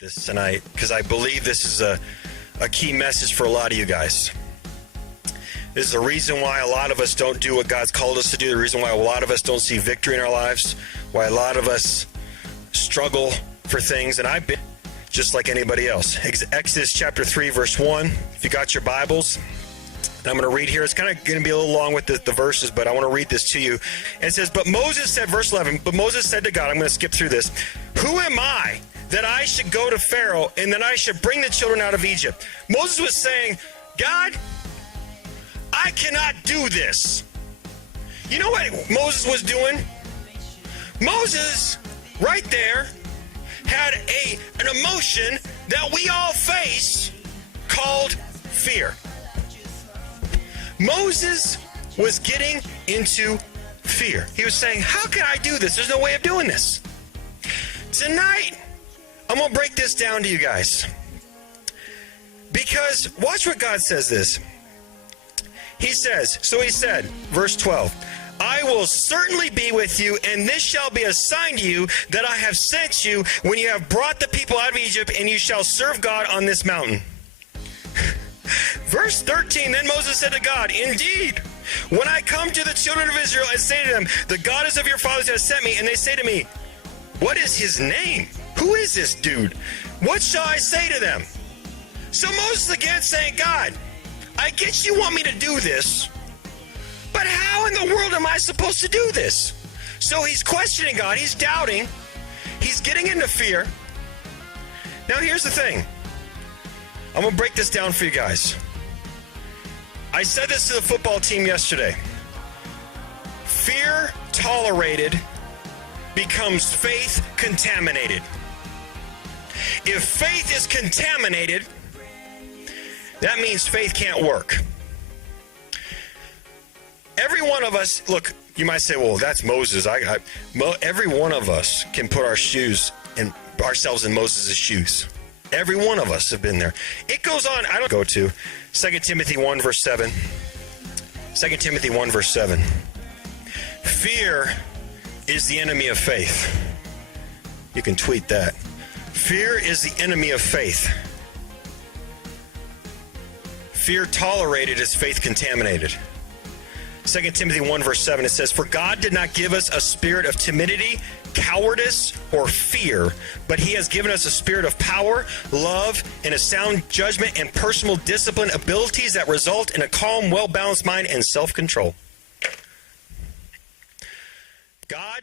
this tonight because I believe this is a key message for a lot of you guys. This is the reason why a lot of us don't do what God's called us to do, the reason why a lot of us don't see victory in our lives, why a lot of us struggle for things, and I've been just like anybody else. Exodus chapter 3, verse 1. If you got your Bibles, I'm going to read here. It's kind of going to be a little long with the verses, but I want to read this to you. And it says, but Moses said, verse 11, but Moses said to God, I'm going to skip through this, who am I that I should go to Pharaoh and that I should bring the children out of Egypt? Moses was saying, God, I cannot do this. You know what Moses was doing? Moses, right there, had an emotion that we all face called fear. Moses was getting into fear. He was saying, how can I do this? There's no way of doing this. Tonight, I'm going to break this down to you guys. Because watch what God says this. He says, so he said, verse 12, I will certainly be with you, and this shall be a sign to you that I have sent you when you have brought the people out of Egypt, and you shall serve God on this mountain. Verse 13, then Moses said to God, indeed, when I come to the children of Israel and say to them, the goddess of your fathers has sent me, and they say to me, what is his name? Who is this dude? What shall I say to them? So Moses again saying, God, I guess you want me to do this, but how in the world am I supposed to do this? So he's questioning God. He's doubting. He's getting into fear. Now here's the thing. I'm going to break this down for you guys. I said this to the football team yesterday. Fear tolerated becomes faith contaminated. If faith is contaminated, that means faith can't work. Every one of us, look, you might say, well, that's Moses. Every one of us can put ourselves in Moses' shoes. Every one of us have been there. It goes on. I don't go to 2 Timothy 1, verse 7. 2 Timothy 1, verse 7. Fear is the enemy of faith. You can tweet that. Fear is the enemy of faith. Fear tolerated is faith contaminated. 2 Timothy 1, verse 7, it says, for God did not give us a spirit of timidity, cowardice, or fear, but he has given us a spirit of power, love, and a sound judgment and personal discipline, abilities that result in a calm, well-balanced mind and self-control. God